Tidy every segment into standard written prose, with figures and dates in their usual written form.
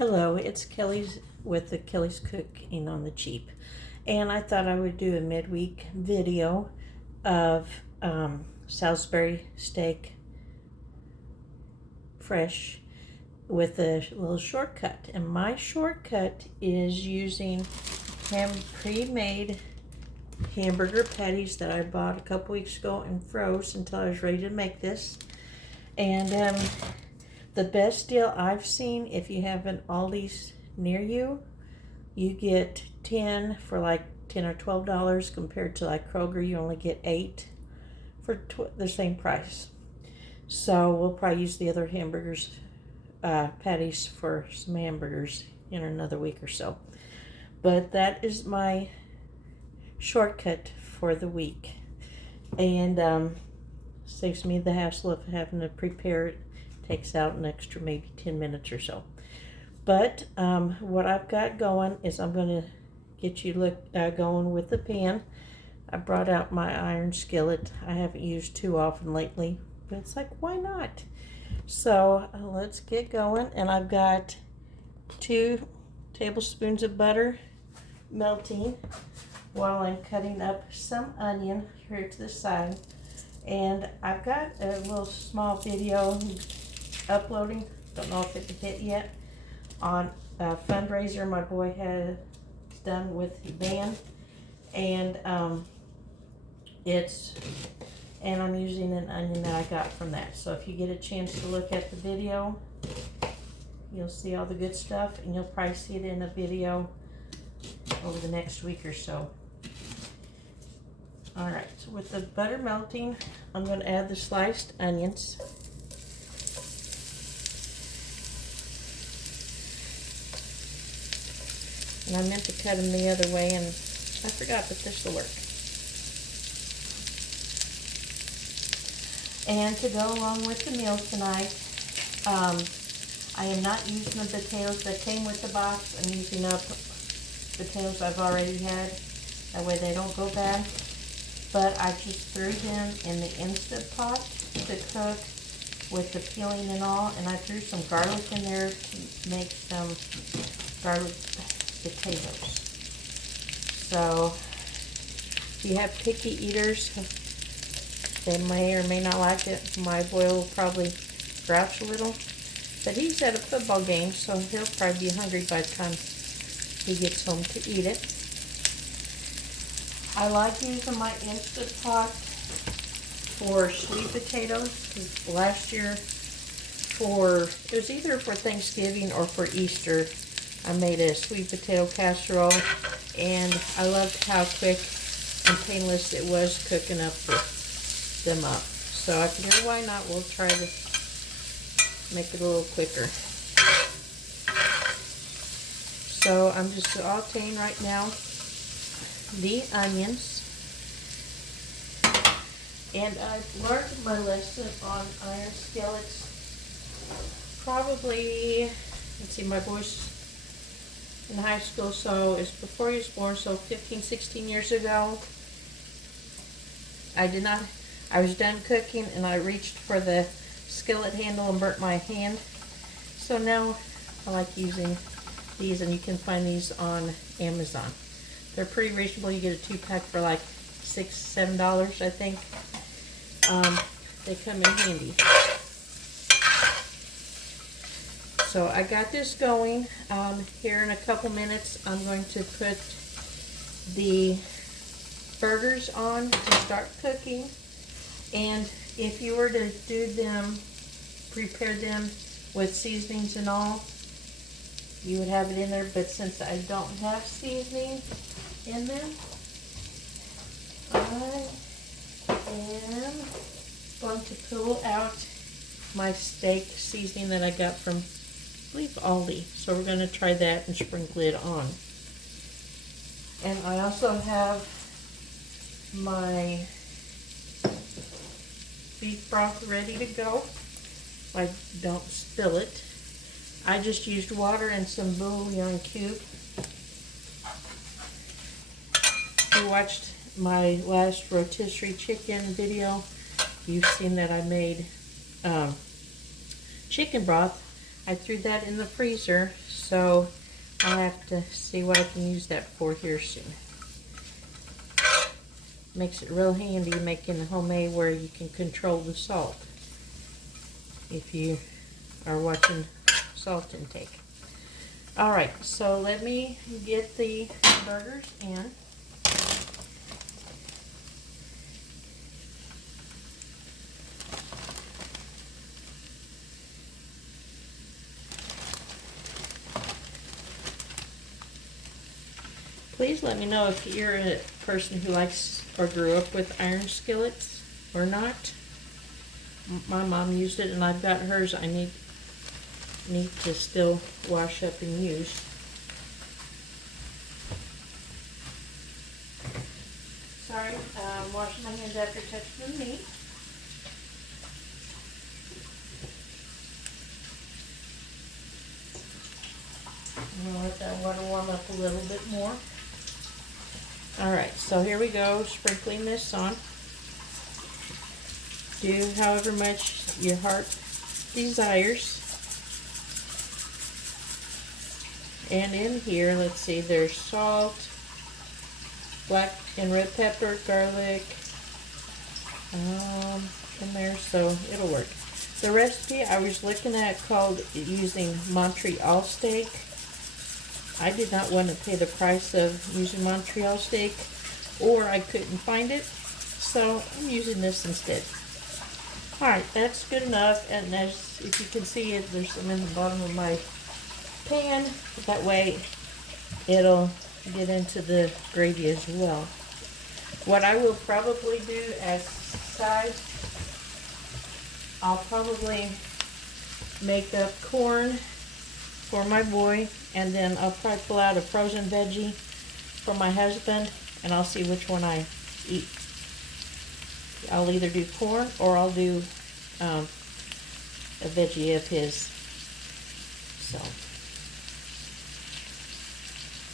Hello, it's Kelly's with the Kelly's Cooking on the Cheap, and I thought I would do a midweek video of Salisbury steak fresh with a little shortcut. And my shortcut is using pre-made hamburger patties that I bought a couple weeks ago and froze until I was ready to make this. And the best deal I've seen, if you have an Aldi's near you, you get 10 for like $10 or $12 compared to like Kroger, you only get 8 for the same price. So we'll probably use the other hamburgers, patties for some hamburgers in another week or so. But that is my shortcut for the week. And saves me the hassle of having to prepare it. Takes out an extra maybe 10 minutes or so. But what I've got going is I'm going to get you going with the pan. I brought out my iron skillet. I haven't used too often lately, but it's like, why not? So let's get going. And I've got 2 tablespoons of butter melting while I'm cutting up some onion here to the side. And I've got a little small video uploading, don't know if it hit yet, on a fundraiser my boy has done with the band, and I'm using an onion that I got from that. So if you get a chance to look at the video, you'll see all the good stuff, and you'll probably see it in a video over the next week or so. Alright, so with the butter melting, I'm going to add the sliced onions. And I meant to cut them the other way, and I forgot, but this will work. And to go along with the meal tonight, I am not using the potatoes that came with the box. I'm using up potatoes I've already had. That way they don't go bad. But I just threw them in the Instant Pot to cook with the peeling and all. And I threw some garlic in there to make some garlic potatoes. So if you have picky eaters, they may or may not like it. My boy will probably grouch a little, but he's at a football game, so he'll probably be hungry by the time he gets home to eat it. I like using my Instant Pot for sweet potatoes, because last year it was either for Thanksgiving or for Easter, I made a sweet potato casserole, and I loved how quick and painless it was cooking them up. So I figured, why not? We'll try to make it a little quicker. So I'm just sauteing right now the onions. And I've learned my lesson on iron skillets probably, let's see, my boy's in high school, so it's before he was born, so 15, 16 years ago. I was done cooking and I reached for the skillet handle and burnt my hand. So now I like using these, and you can find these on Amazon. They're pretty reasonable. You get a 2-pack for like $6, $7, I think. They come in handy. So I got this going. Here in a couple minutes, I'm going to put the burgers on to start cooking. And if you were to prepare them with seasonings and all, you would have it in there. But since I don't have seasoning in them, I am going to pull out my steak seasoning that I got from, I believe, Aldi. So we're going to try that and sprinkle it on. And I also have my beef broth ready to go. I don't spill it. I just used water and some bouillon cube. If you watched my last rotisserie chicken video, you've seen that I made chicken broth I threw that in the freezer, so I'll have to see what I can use that for here soon. Makes it real handy making homemade where you can control the salt if you are watching salt intake. All right, so let me get the burgers in. Please let me know if you're a person who likes or grew up with iron skillets or not. My mom used it and I've got hers. I need to still wash up and use. Sorry, I'm washing my hands after touching the meat. I'm gonna let that water warm up a little bit more. All right, so here we go, sprinkling this on. Do however much your heart desires. And in here, let's see, there's salt, black and red pepper, garlic, in there, so it'll work. The recipe I was looking at called using Montreal steak. I did not want to pay the price of using Montreal steak, or I couldn't find it, so I'm using this instead. Alright, that's good enough, and as if you can see it, there's some in the bottom of my pan. That way it'll get into the gravy as well. What I will probably do as sides, I'll probably make up corn for my boy, and then I'll probably pull out a frozen veggie for my husband, and I'll see which one I eat. I'll either do corn or I'll do a veggie of his. So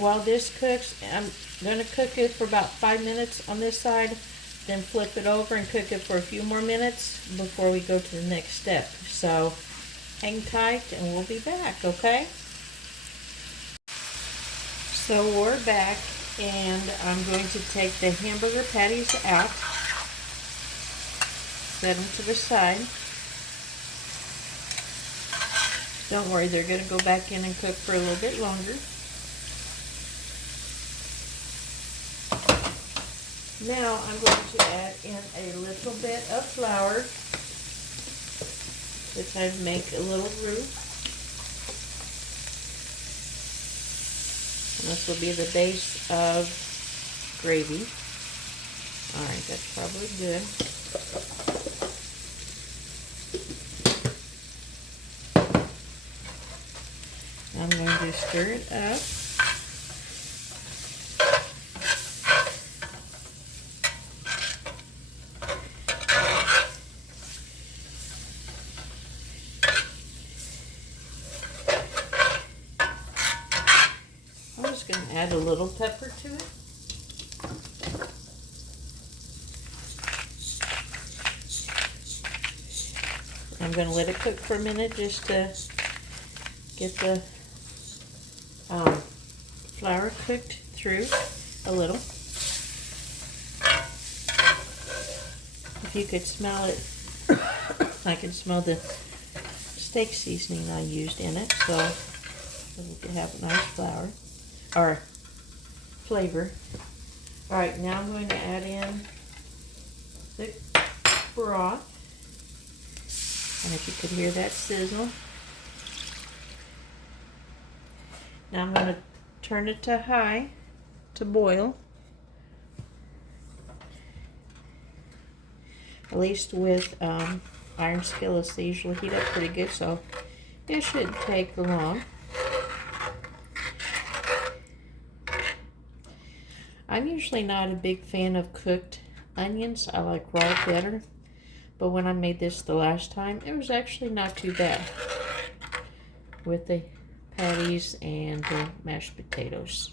while this cooks, I'm going to cook it for about 5 minutes on this side, then flip it over and cook it for a few more minutes before we go to the next step. So hang tight and we'll be back, okay? So we're back, and I'm going to take the hamburger patties out, set them to the side. Don't worry, they're going to go back in and cook for a little bit longer. Now I'm going to add in a little bit of flour, which I make a little roux. And this will be the base of gravy. Alright, that's probably good. I'm going to stir it up. I'm just going to add a little pepper to it. I'm going to let it cook for a minute just to get the flour cooked through a little. If you could smell it, I can smell the steak seasoning I used in it, so it will have a nice flour or flavor. All right, now I'm going to add in the broth, and if you could hear that sizzle. Now I'm going to turn it to high to boil. At least with iron skillets, they usually heat up pretty good, so it shouldn't take long. I'm usually not a big fan of cooked onions. I like raw better. But when I made this the last time, it was actually not too bad with the patties and the mashed potatoes.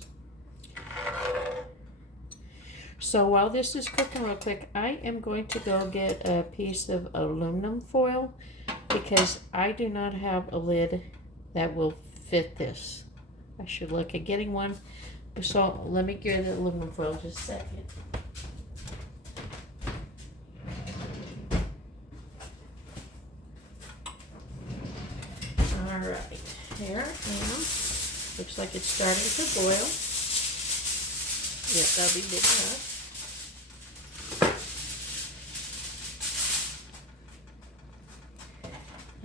So while this is cooking real quick, I am going to go get a piece of aluminum foil because I do not have a lid that will fit this. I should look at getting one. So let me get the aluminum foil just a second. All right, here I am. Looks like it's starting to boil. Yep, that'll be big enough.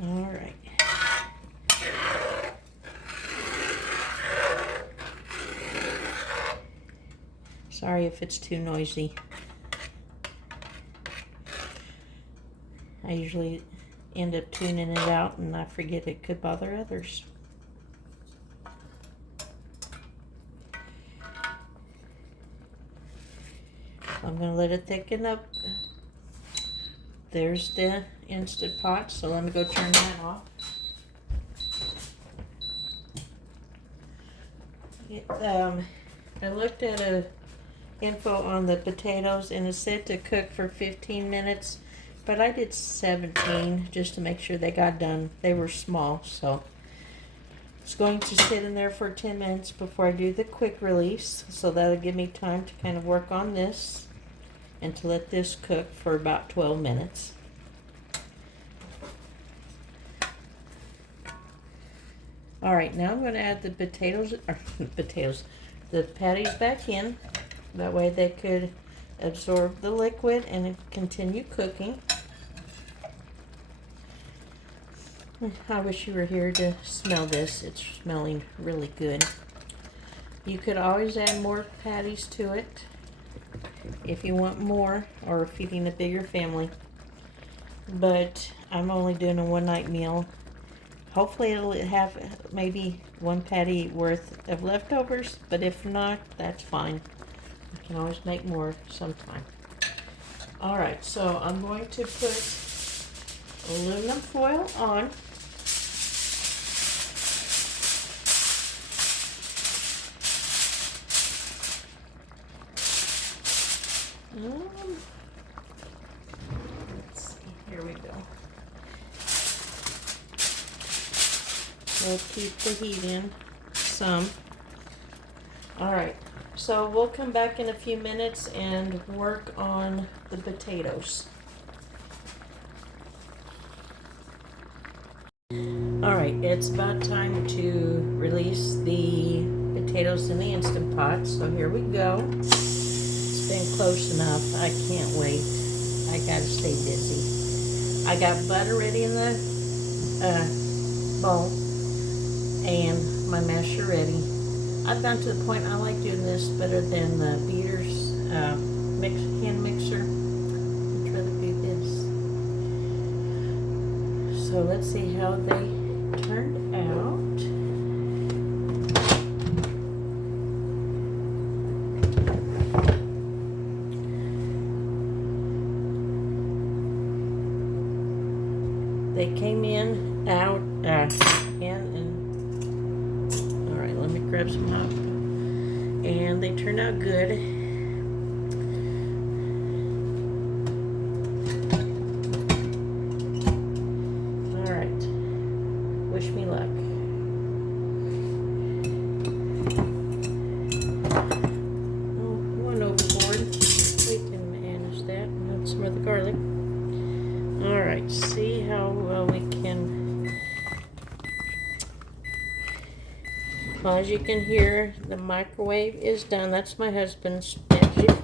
All right. Sorry if it's too noisy. I usually end up tuning it out and I forget it could bother others. I'm going to let it thicken up. There's the Instant Pot, so let me go turn that off. I looked at a info on the potatoes and it said to cook for 15 minutes, but I did 17 just to make sure they got done. They were small, so it's going to sit in there for 10 minutes before I do the quick release, so that'll give me time to kind of work on this and to let this cook for about 12 minutes. All right, now I'm going to add the the patties back in. That way they could absorb the liquid and continue cooking. I wish you were here to smell this. It's smelling really good. You could always add more patties to it if you want more or feeding a bigger family. But I'm only doing a one-night meal. Hopefully it'll have maybe one patty worth of leftovers, but if not, that's fine. I can always make more sometime. All right, so I'm going to put aluminum foil on. Let's see, here we go. We'll keep the heat in some. All right, so we'll come back in a few minutes and work on the potatoes. All right, it's about time to release the potatoes in the Instant Pot, so here we go. It's been close enough. I can't wait. I gotta stay busy. I got butter ready in the bowl and my masher ready. I've gotten to the point I like doing this better than the beaters hand mixer. I'd rather do this. So let's see how they turned out. They came in, out, all right, let me grab some hot. And they turned out good. All right, wish me luck. Oh, one overboard. We can manage that. Add some of the garlic. All right, see how well we can. Well, as you can hear, the microwave is done. That's my husband's veggie.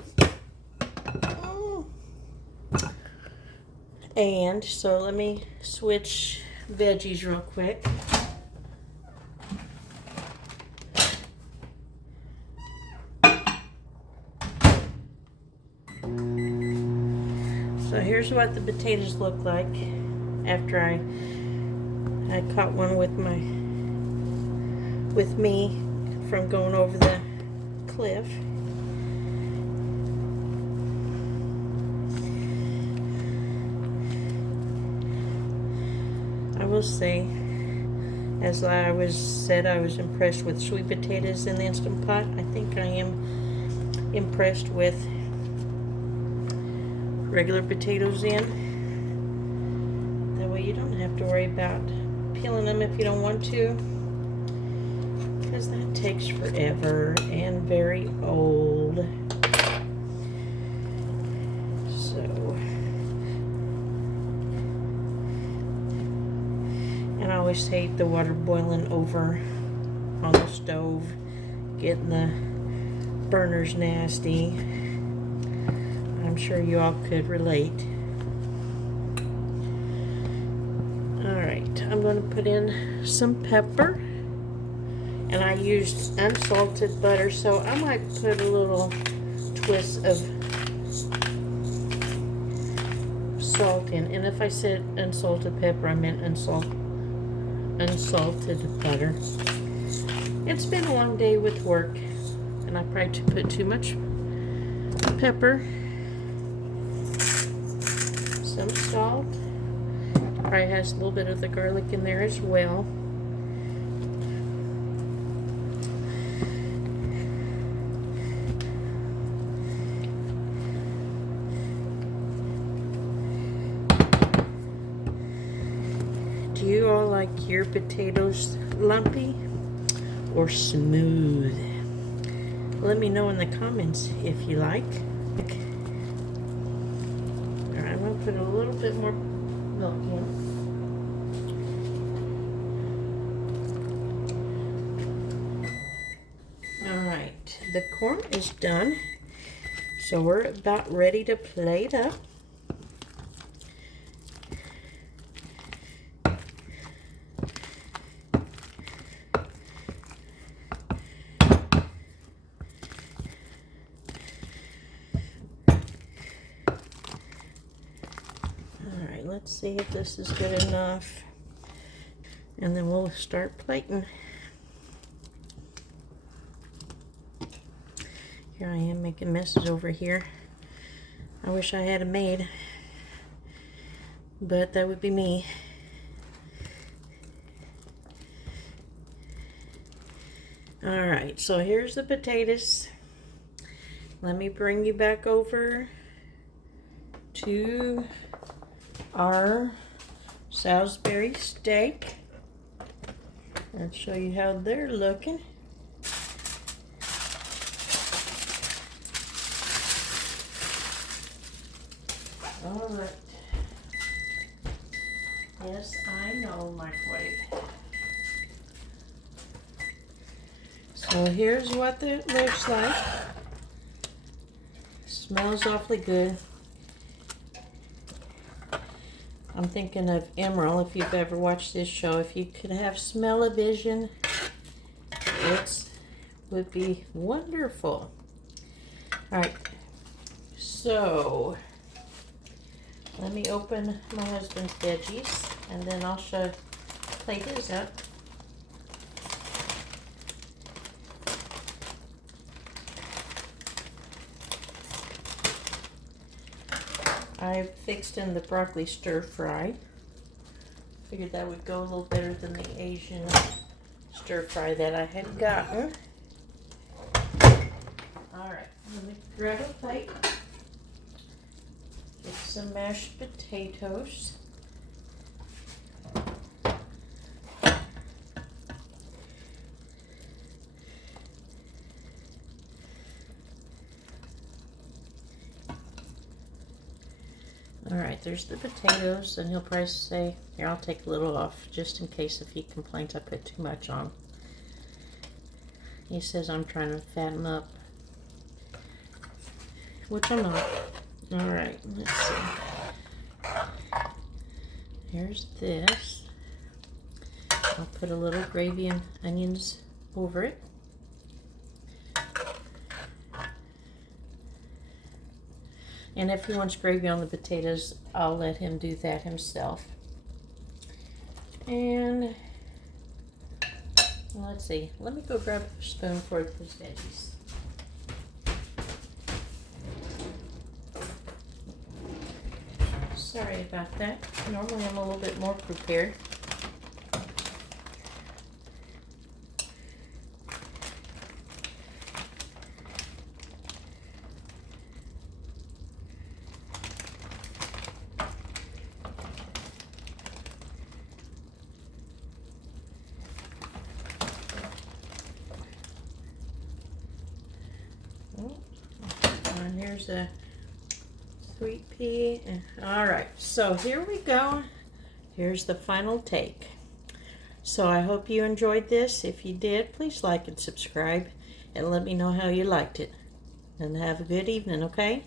Oh. And so let me switch veggies real quick. So here's what the potatoes look like after I caught one with me from going over the cliff. I will say, as I was impressed with sweet potatoes in the Instant Pot. I think I am impressed with regular potatoes in. That way you don't have to worry about peeling them if you don't want to, because that takes forever and very old. So, and I always hate the water boiling over on the stove, getting the burners nasty. I'm sure you all could relate. Alright, I'm going to put in some pepper. And I used unsalted butter, so I might put a little twist of salt in. And if I said unsalted pepper, I meant unsalted butter. It's been a long day with work, and I probably put too much pepper. Some salt. Probably has a little bit of the garlic in there as well. Do you all like your potatoes lumpy or smooth? Let me know in the comments if you like. Alright, I'm going to put a little bit more milk in. Alright, the corn is done. So we're about ready to plate up. Let's see if this is good enough, and then we'll start plating. Here I am making messes over here. I wish I had a maid, but that would be me. Alright, so here's the potatoes. Let me bring you back over to our Salisbury steak and show you how they're looking. Alright. Yes, I know, microwave. So here's what it looks like. Smells awfully good. I'm thinking of Emerald, if you've ever watched this show. If you could have smell-o-vision, it would be wonderful. Alright, so let me open my husband's veggies, and then I'll plate his up. I fixed in the broccoli stir fry. Figured that would go a little better than the Asian stir fry that I had gotten. Alright, let me grab a plate. Get some mashed potatoes. Alright, there's the potatoes, and he'll probably say, here, I'll take a little off, just in case if he complains I put too much on. He says I'm trying to fatten up, which I'm not. Alright, let's see. Here's this. I'll put a little gravy and onions over it. And if he wants gravy on the potatoes, I'll let him do that himself. And let's see. Let me go grab a spoon for these veggies. Sorry about that. Normally I'm a little bit more prepared. here's a sweet pea. All right, so here we go. Here's the final take. So I hope you enjoyed this. If you did, please like and subscribe and let me know how you liked it. And have a good evening, okay?